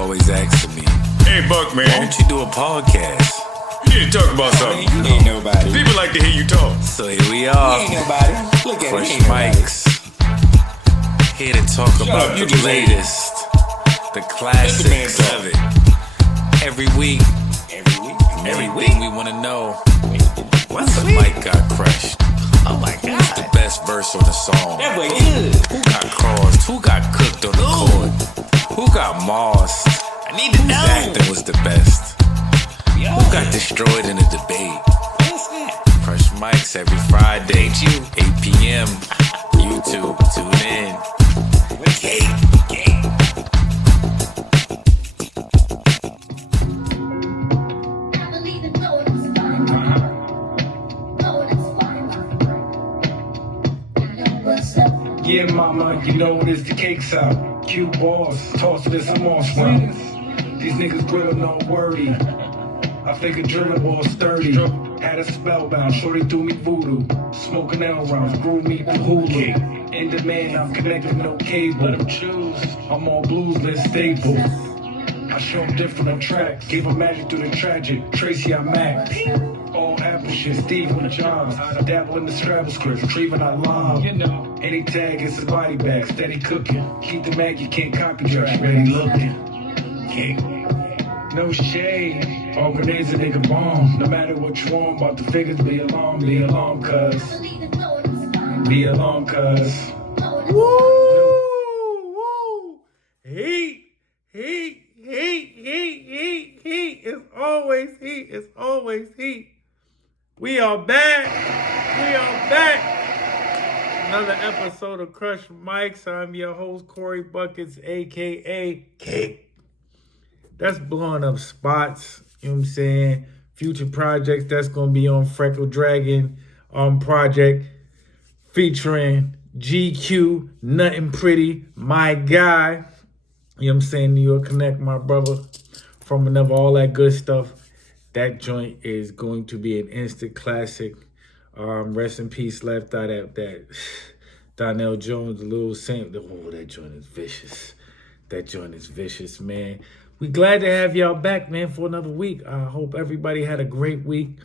always asking me, hey, Buck, man. why don't you do a podcast? You need to talk about something. Man, you ain't nobody. People like to hear you talk. So here we are, You ain't nobody. Look at Fresh it. He ain't nobody. Mics, here to talk about up, you the just- latest, the man classics talk. of it. Every week, everything we want to know. What's the mic got crushed? Oh my Who's the God. best verse on the song? That way good. Who got crossed? Who got cooked on the court? Who got mossed? I need to Whose know. acting was the best? Yo, Who got destroyed in a debate? what's that? Fresh Mics every Friday, 8 p.m. YouTube, tune in. Cake. Yeah, mama, you know it's the cake's out. Cute balls, toss this, I'm on swings. These niggas grill, no worry. I figured drilling ball sturdy. Had a spellbound, shorty threw me voodoo. Smoking L rounds, grew me to Hulu. In demand, I'm connected, no cable. Let 'em choose. I'm on blues, list staple. I show 'em different tracks. Give 'em magic through the tragic. Tracy, I'm Mac. All apple shit, Steve with jobs. Dabble in the Scrabble script, retrieving our lob. You know, any tag is a body bag, steady cooking. Keep the mag, you can't copy track, ready looking. No shade, all grenades a nigga bomb. No matter what you want, about the figures, be alarmed, cuz. Be alarmed, cuz. Woo! Heat. It's always heat. It's always heat. We are back. Another episode of Crush Mics. I'm your host, Korey Buckets, a.k.a. Cake. That's blowing up spots. You know what I'm saying? Future projects that's going to be on Freckle Dragon project featuring GQ, Nothing Pretty, my guy. You know what I'm saying? New York Connect, my brother. From another, all that good stuff. That joint is going to be an instant classic. Rest in peace, left eye, that Donnell Jones, Lil Saint. Oh, that joint is vicious. That joint is vicious, man. We glad to have y'all back, man, for another week. I hope everybody had a great week,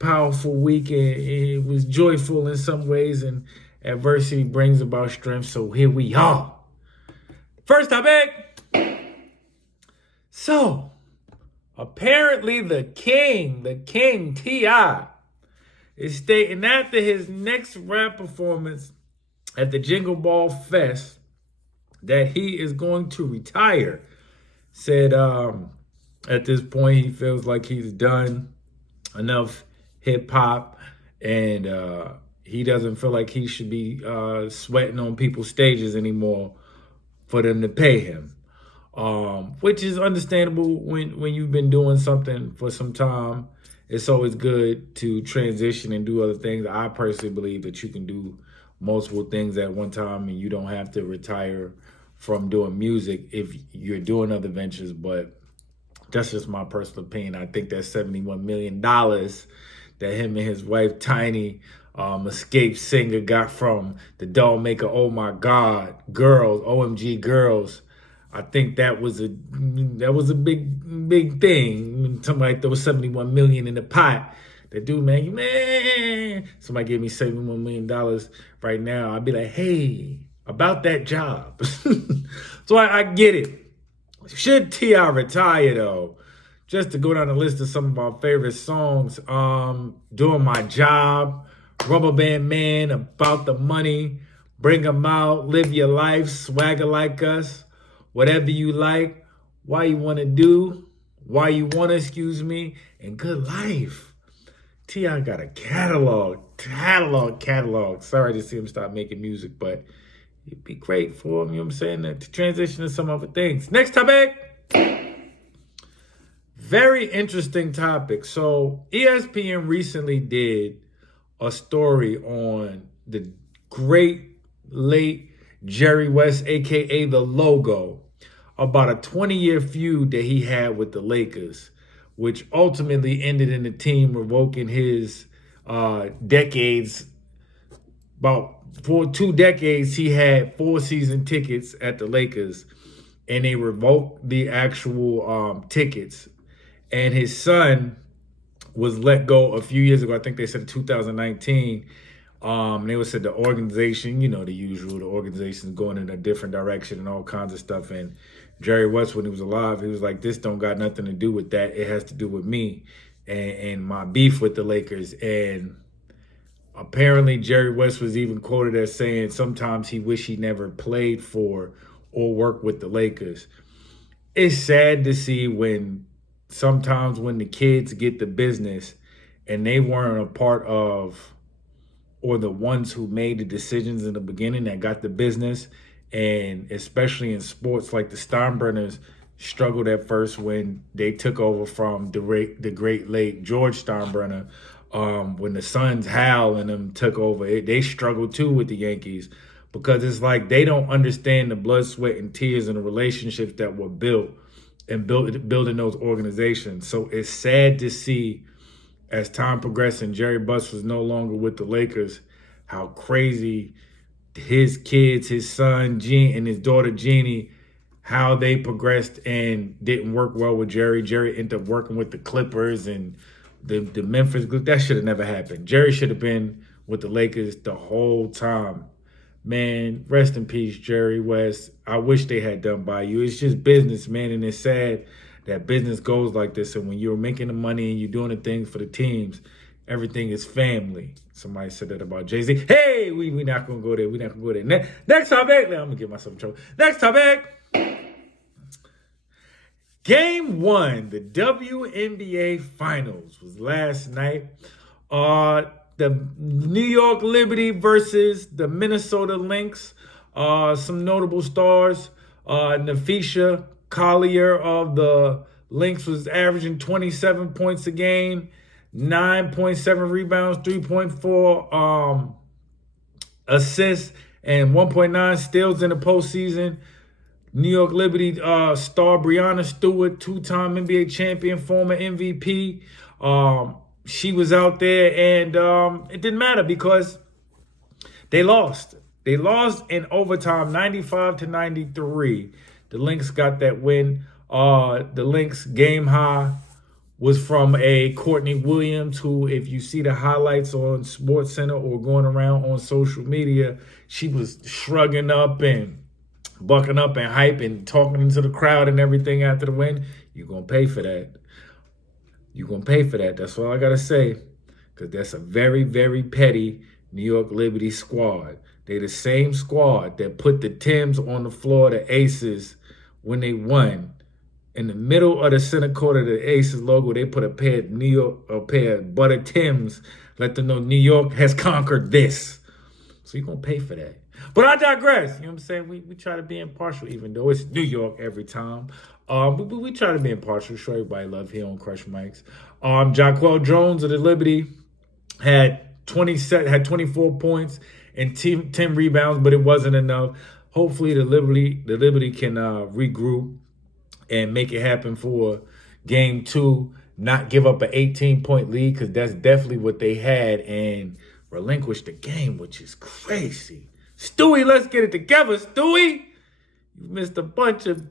powerful week, and it was joyful in some ways, and adversity brings about strength, so here we are. First topic. So, apparently the king, T.I., is stating after his next rap performance at the Jingle Ball Fest that he is going to retire. Said at this point he feels like he's done enough hip-hop, and he doesn't feel like he should be sweating on people's stages anymore for them to pay him. Which is understandable when you've been doing something for some time. It's always good to transition and do other things. I personally believe that you can do multiple things at one time and you don't have to retire from doing music if you're doing other ventures, but that's just my personal opinion. I think that $71 million that him and his wife, Tiny, escaped singer, got from the doll maker, Oh My God, Girls, OMG Girls. I think that was a big thing. Somebody throw $71 million in the pot. That dude, man, somebody gave me $71 million right now. I'd be like, hey, about that job. So I get it. Should T.I. retire though? Just to go down the list of some of our favorite songs. Doing My Job, Rubber Band Man, About the Money, Bring 'Em Out, Live Your Life, Swagger Like Us. Whatever you like, why you want to do, why you want to, and Good Life. T.I. got a catalog. Sorry to see him stop making music, but it'd be great for him, you know what I'm saying, to transition to some other things. Next topic. Very interesting topic. So ESPN recently did a story on the great late Jerry West, a.k.a. The Logo, about a 20-year feud that he had with the Lakers, which ultimately ended in the team revoking his decades. For 2 decades, he had 4 season tickets at the Lakers. and they revoked the actual tickets. And his son was let go a few years ago. I think they said 2019. They said the organization, the usual, the organization's going in a different direction and all kinds of stuff. And Jerry West, when he was alive, he was like, this don't got nothing to do with that. It has to do with me and my beef with the Lakers. And apparently Jerry West was even quoted as saying sometimes he wished he never played for or worked with the Lakers. It's sad to see sometimes when the kids get the business and they weren't a part of or the ones who made the decisions in the beginning that got the business. And especially in sports, like the Steinbrenners struggled at first when they took over from the great late George Steinbrenner. When the Sons, Hal and them took over, they struggled too with the Yankees because it's like they don't understand the blood, sweat, and tears and the relationships that were built and building those organizations. So it's sad to see as time progressed and Jerry Buss was no longer with the Lakers, how crazy his kids, his son, Gene, and his daughter, Jeannie, how they progressed and didn't work well with Jerry. Jerry ended up working with the Clippers and the Memphis group. That should have never happened. Jerry should have been with the Lakers the whole time. Man, rest in peace, Jerry West. I wish they had done by you. It's just business, man, and it's sad that business goes like this. And when you're making the money and you're doing the things for the teams, everything is family. Somebody said that about Jay-Z. Hey, we not going to go there. We're not going to go there. Next topic. I'm going to get myself in trouble. Next topic. Game 1, the WNBA Finals was last night. The New York Liberty versus the Minnesota Lynx. Some notable stars. Nafisha Collier of the Lynx was averaging 27 points a game, 9.7 rebounds, 3.4 assists, and 1.9 steals in the postseason. New York Liberty star Breanna Stewart, two-time NBA champion, former MVP. She was out there, and it didn't matter because they lost. They lost in overtime, 95-93. The Lynx got that win. The Lynx game high was from a Courtney Williams, who, if you see the highlights on SportsCenter or going around on social media, she was shrugging up and bucking up and hype and talking to the crowd and everything after the win. You're going to pay for that. You're going to pay for that. That's all I got to say, because that's a very, very petty New York Liberty squad. They're the same squad that put the Tims on the floor, the Aces, when they won. In the middle of the center court of the Aces logo, they put a pair of butter Tims, let them know New York has conquered this. So you're going to pay for that. But I digress. You know what I'm saying? We try to be impartial, even though it's New York every time. We try to be impartial. Show everybody love here on Crush Mics. Jaquel Jones of the Liberty had 24 points and 10 rebounds, but it wasn't enough. Hopefully the Liberty can regroup and make it happen for game 2. Not give up an 18-point lead, because that's definitely what they had, and relinquish the game, which is crazy. Stewie, let's get it together, Stewie. You missed a bunch of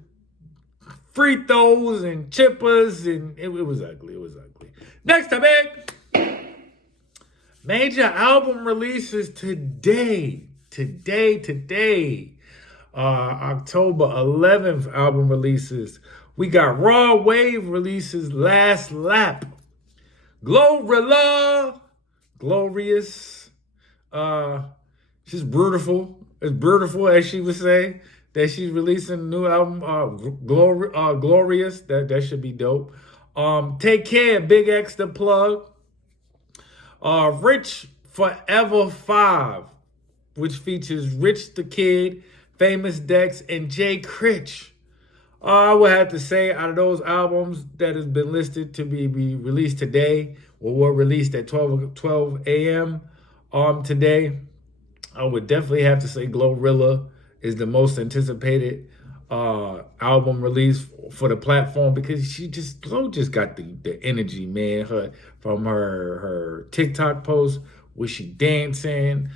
free throws and chippers, and it was ugly. It was ugly. Next topic. Major album releases today. October 11th album releases. We got Raw Wave releases Last Lap. Glorilla. Glorious. She's beautiful. It's beautiful, as she would say, that she's releasing a new album, Glorious. That should be dope. Take Care, Big X the Plug. Rich Forever 5, which features Rich the Kid, Famous Dex, and Jay Critch. I would have to say, out of those albums that has been listed to be released today, or were released at 12 a.m. Today, I would definitely have to say Glorilla is the most anticipated album release for the platform, because Glo just got the energy, man. From her TikTok post Was she dancing?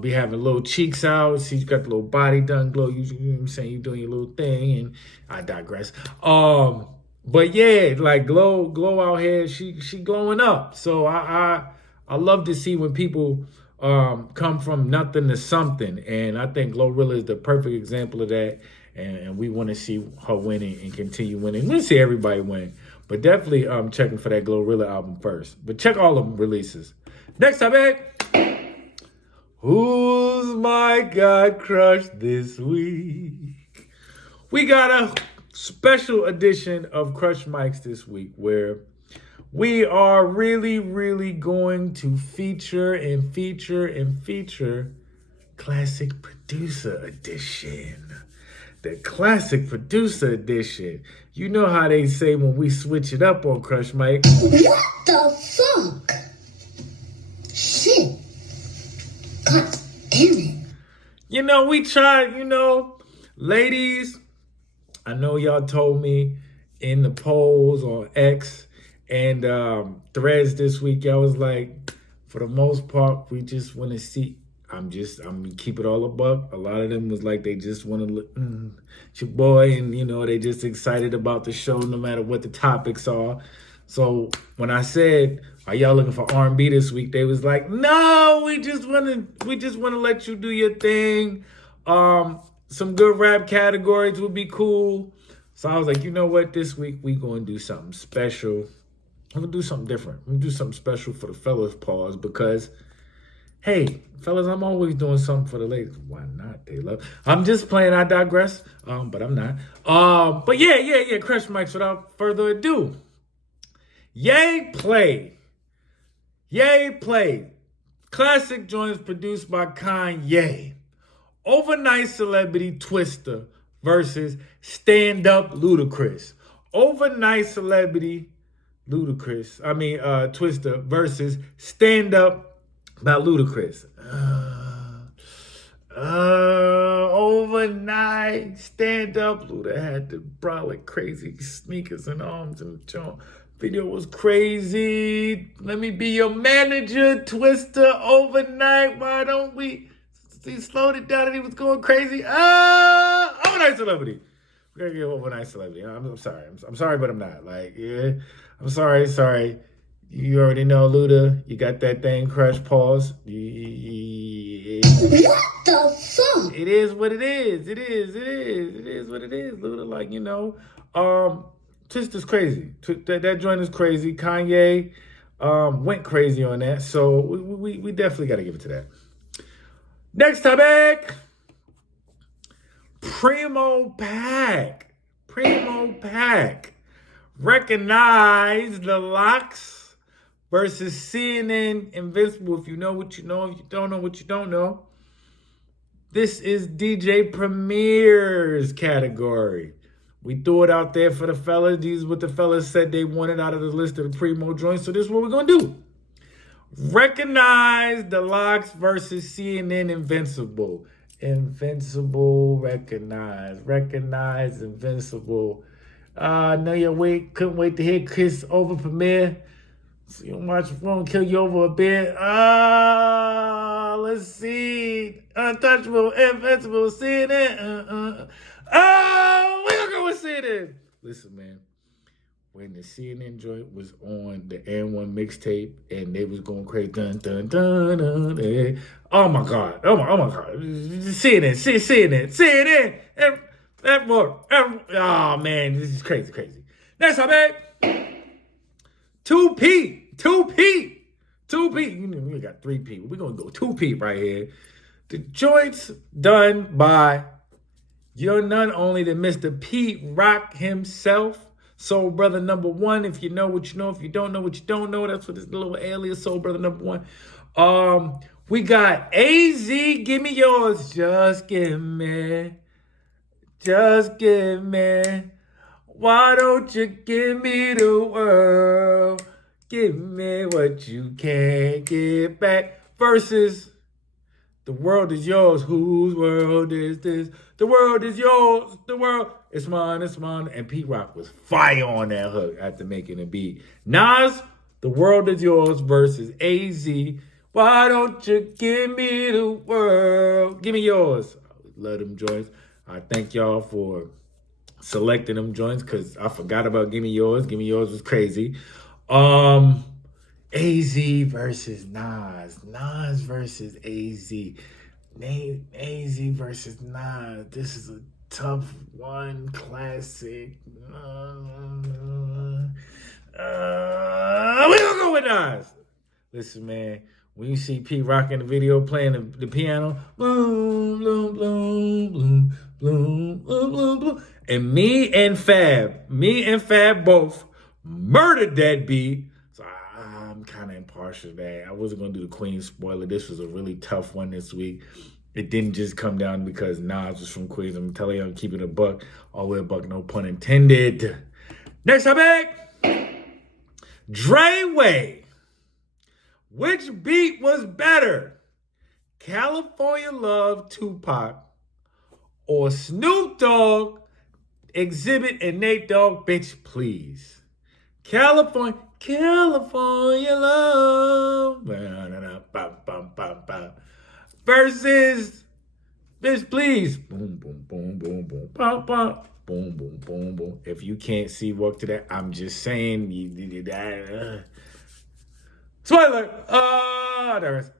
Be having little cheeks out. She's got the little body done glow. You know what I'm saying? You doing your little thing, and I digress. But yeah, like glow out here. She glowing up. So I love to see when people come from nothing to something, and I think Glorilla is the perfect example of that. And we want to see her winning and continue winning. We want to see everybody win, but definitely checking for that Glorilla album first. But check all of them releases. Next topic. Who's my God crush this week? We got a special edition of Crush Mics this week where we are really, really going to feature Classic Producer Edition. The Classic Producer Edition. You know how they say when we switch it up on Crush Mic. What the fuck? Shit. God damn it. You know, we tried, ladies, I know y'all told me in the polls on X and Threads this week, y'all was like, for the most part, we just want to see. I'm gonna keep it all a buck. A lot of them was like they just want to look, it's your boy, and they just excited about the show no matter what the topics are. So when I said, "Are y'all looking for R&B this week?" they was like, "No, we just want to let you do your thing. Some good rap categories would be cool." So I was like, you know what? This week we gonna do something special. I'm gonna do something different. I'm gonna do something special for the fellas pause because, hey, fellas, I'm always doing something for the ladies. Why not? They love. I'm just playing. I digress. But I'm not. But yeah. Crush Mics. Without further ado, Yay Play. Classic joints produced by Kanye. Overnight Celebrity Twista versus Stand-Up Ludacris. Overnight Celebrity Twista versus Stand-Up by Ludacris. Overnight Stand-Up. Luda had the brolic crazy sneakers and arms and the joint. Video was crazy. Let me be your manager, Twista. Overnight. Why don't we? He slowed it down and he was going crazy. Overnight Celebrity. We're gonna get Overnight Celebrity. I'm sorry. I'm sorry, but I'm not. I'm sorry. You already know, Luda. You got that thing, crush, pause. What the fuck? It is what it is. It is what it is, Luda. Twista's crazy. That joint is crazy. Kanye went crazy on that. So we definitely got to give it to that. Next topic. Premo Pacc. Recognize the Lox versus CNN-Invincible. If you know what you know, if you don't know what you don't know. This is DJ Premier's category. We threw it out there for the fellas. These is what the fellas said they wanted out of the list of the Premo joints. So this is what we're going to do. Recognize the Lox versus CNN-Invincible. Recognize Invincible. I know you couldn't wait to hear Chris over Premier. So you watch won't kill you over a bit. Let's see. Untouchable, Invincible, CNN. We're gonna go with CNN. Listen, man. When the CNN joint was on the N1 mixtape and they was going crazy, dun dun dun dun. Oh my god! CNN. Oh man, this is crazy. Next topic. 2P. We got 3P. We're gonna go 2P right here. The joints done by your none only than Mr. Pete Rock himself. Soul Brother number 1. If you know what you know, if you don't know what you don't know, that's what this little alias, Soul Brother number 1. We got AZ, Gimme Yours. Just give me. Why don't you give me the world? Give me what you can't get back. Versus The World Is Yours. Whose world is this? The world is yours. The world. It's mine. And Pete Rock was fire on that hook after making a beat. Nas, The World Is Yours versus AZ. Why don't you give me the world? Give me yours. Love them joints. I thank y'all for selecting them joints because I forgot about Gimme Yours. Gimme Yours was crazy. AZ versus Nas. Nas versus AZ. AZ versus Nas. This is a tough one. Classic. We're gonna go with Nas. Listen, man. When you see P Rock in the video playing the piano, boom, boom, boom, boom, boom, boom, boom, boom. And me and Fab both murdered that beat. So I'm kind of impartial to that. I wasn't going to do the Queen spoiler. This was a really tough one this week. It didn't just come down because Nas was from Queens. I'm telling you, I'm keeping it a buck. All the way a buck, no pun intended. Next topic. Dre Way. Which beat was better? California Love, Tupac, or Snoop Dogg, Xzibit, and Nate Dogg, Bitch Please? California Love versus Bitch Please. Boom, boom, boom, boom, boom, bum, bum. Boom, boom, boom, boom. If you can't see, walk to that. I'm just saying. Spoiler! There is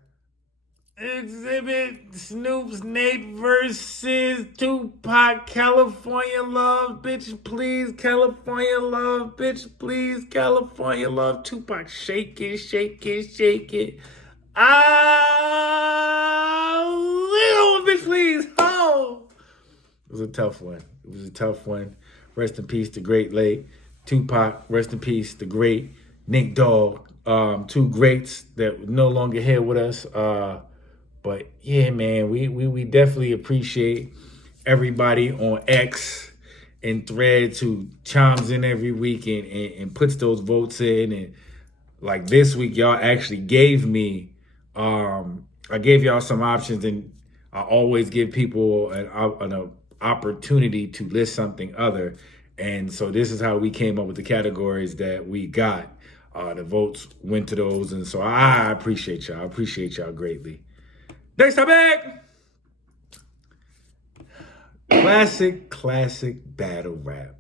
Xzibit, Snoop's Nate versus Tupac, California Love, Bitch Please, California Love, Bitch Please, California Love, Tupac, shake it, shake it, shake it. Little Bitch Please, oh! It was a tough one. Rest in peace, the great late Tupac. Rest in peace, the great Nate Dogg. Two greats that no longer here with us. But yeah, man, we definitely appreciate everybody on X and Threads who chimes in every week and puts those votes in. And like this week, y'all actually gave me, I gave y'all some options, and I always give people an opportunity to list something other. And so this is how we came up with the categories that we got. The votes went to those, and so I appreciate y'all. I appreciate y'all greatly. Next topic. Classic battle rap.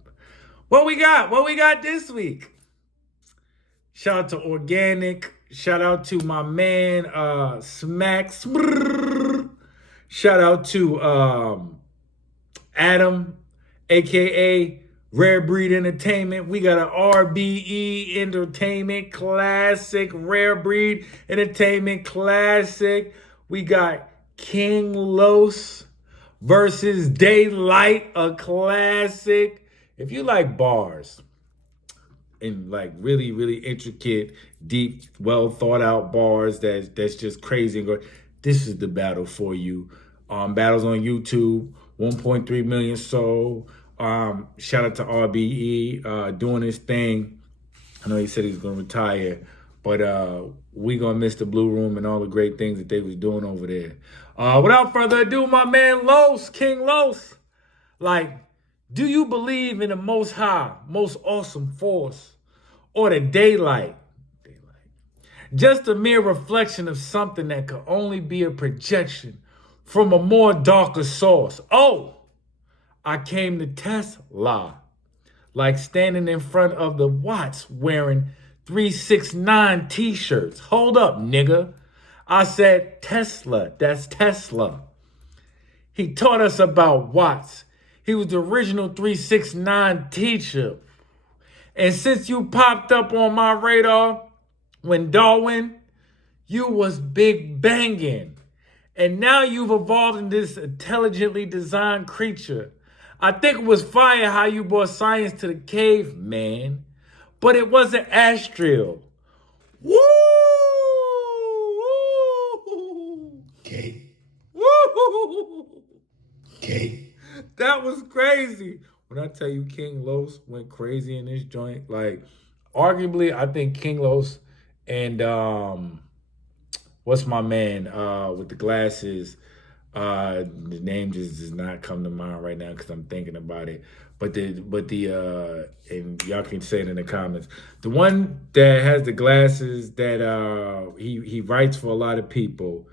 What we got this week? Shout out to Organic. Shout out to my man Smacks. Shout out to Adam, aka Rare Breed Entertainment. We got an RBE Entertainment Classic. Rare Breed Entertainment Classic. We got King Los versus Daylyt, a classic. If you like bars and like really, really intricate, deep, well thought out bars that's just crazy and great, this is the battle for you. Battles on YouTube, 1.3 million sold. Shout out to RBE doing his thing. I know he said he's gonna retire, but we gonna miss the Blue Room and all the great things that they was doing over there. Without further ado, my man Los, King Los. Like, do you believe in the most high, most awesome force, or the daylight? Just a mere reflection of something that could only be a projection from a more darker source. Oh, I came to Tesla, like standing in front of the Watts wearing 369 t-shirts. Hold up, nigga. I said Tesla, that's Tesla. He taught us about Watts. He was the original 369 teacher. And since you popped up on my radar when Darwin, you was big banging. And now you've evolved in this intelligently designed creature. I think it was fire how you brought science to the cave, man. But it wasn't astral. Woo! Woo! Okay. Woo! Okay. That was crazy. When I tell you King Los went crazy in this joint, like, arguably, I think King Los and, what's my man with the glasses? The name just does not come to mind right now because I'm thinking about it. But and y'all can say it in the comments. The one that has the glasses that he writes for a lot of people.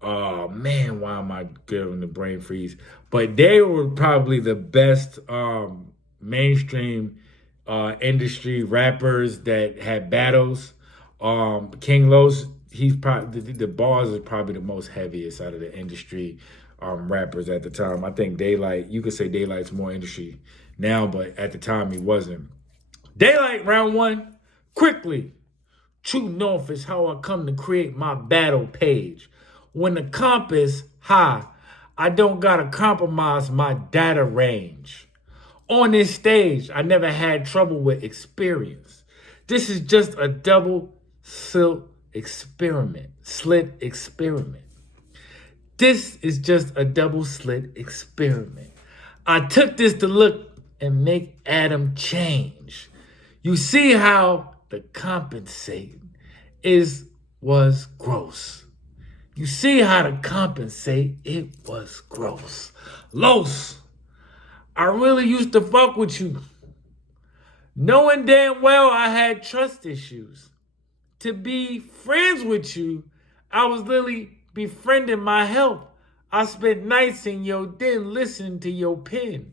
Oh man, why am I giving the brain freeze? But they were probably the best mainstream industry rappers that had battles. King Los, he's probably the bars is probably the most heaviest out of the industry rappers at the time. I think Daylyt, you could say Daylyt's more industry now, but at the time he wasn't. Daylyt, round one, quickly. True north is how I come to create my battle page. When the comp is high, I don't gotta compromise my data range. On this stage, I never had trouble with experience. This is just a double slit experiment. This is just a double slit experiment. I took this to look and make Adam change. You see how the compensating was gross. You see how to compensate, it was gross. Los, I really used to fuck with you. Knowing damn well I had trust issues. To be friends with you, I was literally befriending my help. I spent nights in your den listening to your pen.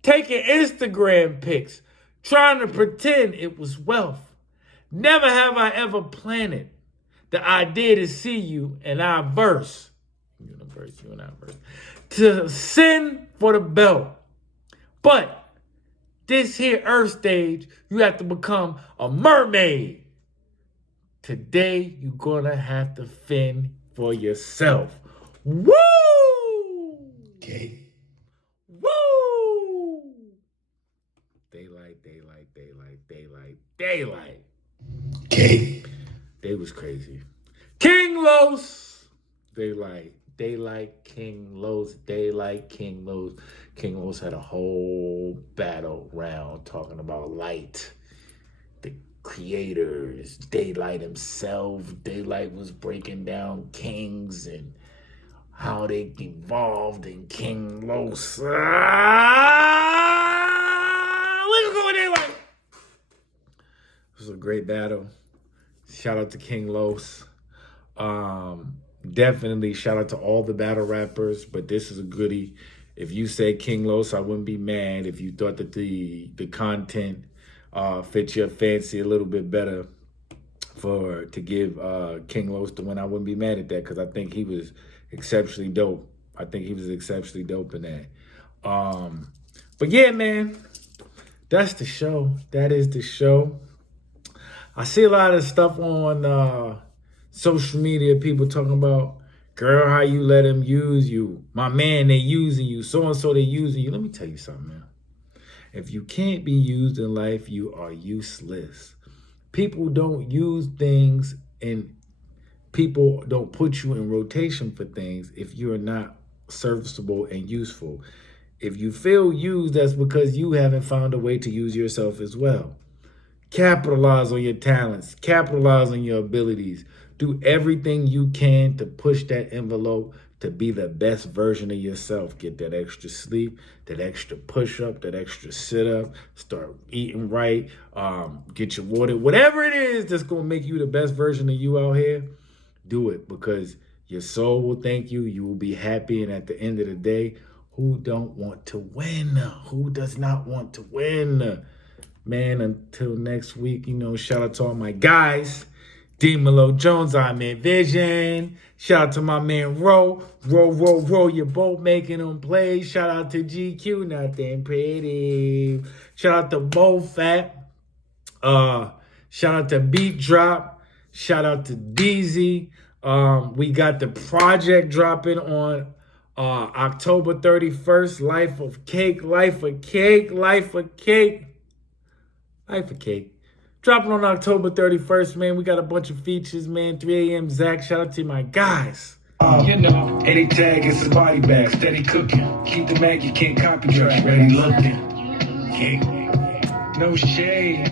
Taking Instagram pics, trying to pretend it was wealth. Never have I ever planned it. The idea to see you and I verse, to sin for the belt. But this here earth stage, you have to become a mermaid. Today, you're gonna have to fend for yourself. Woo! Okay. Woo! Daylyt. Okay. They was crazy. King Los. Daylyt, King Los, Daylyt, King Los. King Los had a whole battle round talking about light. The creators, Daylyt himself. Daylyt was breaking down kings and how they evolved in King Los. Let's go with Daylyt. It was a great battle. Shout out to King Los. Definitely shout out to all the battle rappers, but this is a goodie. If you say King Los, I wouldn't be mad. If you thought that the content fit your fancy a little bit better to give King Los the win, I wouldn't be mad at that because I think he was exceptionally dope. I think he was exceptionally dope in that. But yeah, man, that's the show. That is the show. I see a lot of stuff on social media, people talking about, girl, how you let him use you? My man, they using you. So-and-so, they using you. Let me tell you something, man. If you can't be used in life, you are useless. People don't use things and people don't put you in rotation for things if you're not serviceable and useful. If you feel used, that's because you haven't found a way to use yourself as well. Capitalize on your talents. Capitalize on your abilities. Do everything you can to push that envelope to be the best version of yourself. Get that extra sleep, that extra push-up, that extra sit-up. Start eating right. Get your water. Whatever it is that's going to make you the best version of you out here, do it because your soul will thank you. You will be happy. And at the end of the day, who don't want to win? Who does not want to win? Man, until next week, shout out to all my guys. D. Malo Jones, I'm in Vision. Shout out to my man Roll. Roll. You're both making them plays. Shout out to GQ, nothing pretty. Shout out to Bo Fat. Shout out to Beat Drop. Shout out to DZ. We got the project dropping on October 31st. Life of Cake. Dropping on October 31st, man. We got a bunch of features, man. 3 a.m. Zach. Shout out to my guys. Any tag is a body bag, steady cooking. Keep the mag, you can't copyright. Ready looking. No shade.